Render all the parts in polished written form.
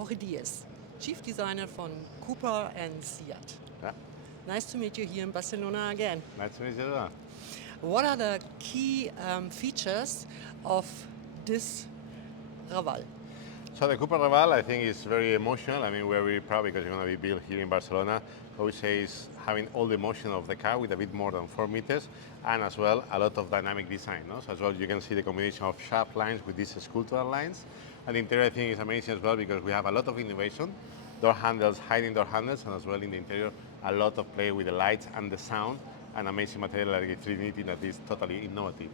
Jorge Diez, Chief Designer von CUPRA and SEAT. Yeah. Nice to meet you here in Barcelona again. Nice to meet you. What are the key features of this Raval? So the CUPRA RAVAL, I think, is very emotional. I mean, we're very proud because it's going to be built here in Barcelona. I would say is having all the motion of the car with a bit more than 4 meters, and as well a lot of dynamic design. No? So as well, you can see the combination of sharp lines with these sculptural lines. And the interior, I think, is amazing as well because we have a lot of innovation. Door handles, hiding door handles, and as well in the interior, a lot of play with the lights and the sound, and amazing material like the 3D knitting that is totally innovative.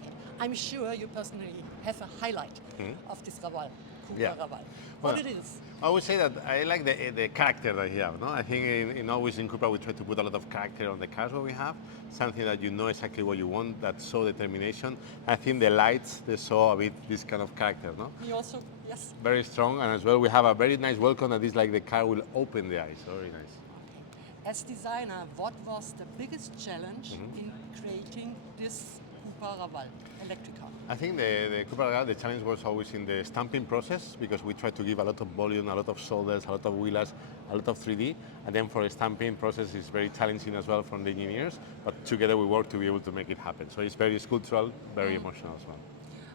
Okay. I'm sure you personally have a highlight of this Raval, CUPRA Yeah. Raval. Well, What it is? I would say that I like the character that you have. No? I think always in CUPRA we try to put a lot of character on the cars that we have, something that you know exactly what you want, that show determination. I think the lights, they show a bit this kind of character. No? Me also, yes. Very strong, and as well we have a very nice welcome that is like the car will open the eyes. So very nice. Okay. As designer, what was the biggest challenge in creating this CUPRA Raval electric car? I think the CUPRA RAVAL, the challenge was always in the stamping process because we tried to give a lot of volume, a lot of shoulders, a lot of wheelers, a lot of 3D. And then for the stamping process, it's very challenging as well from the engineers. But together we work to be able to make it happen. So it's very sculptural, very emotional as well.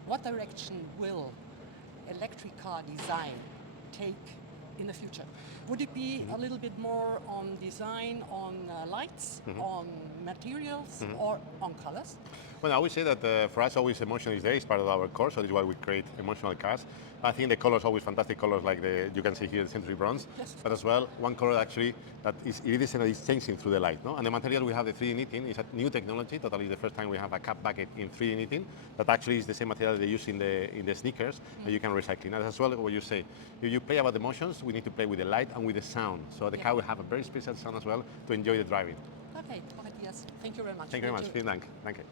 What direction will electric car design take in the future? Would it be a little bit more on design, on lights, on materials, or on colors? Well, I would say that for us, always emotion is there. It's part of our core, so this is why we create emotional cars. I think the colors always fantastic colors, like you can see here, the Century Bronze. Yes. But as well, one color actually that is iridescent and is changing through the light. No? And the material we have, the 3D knitting, is a new technology. Totally the first time we have a cap bucket in 3D knitting. That actually is the same material they use in the sneakers that you can recycle. And as well, what you say, if you play about the emotions, we need to play with the light and with the sound. So the car will have a very special sound as well to enjoy the driving. Okay, yes. Thank you very much. Thank you very much. Vielen Dank. Danke.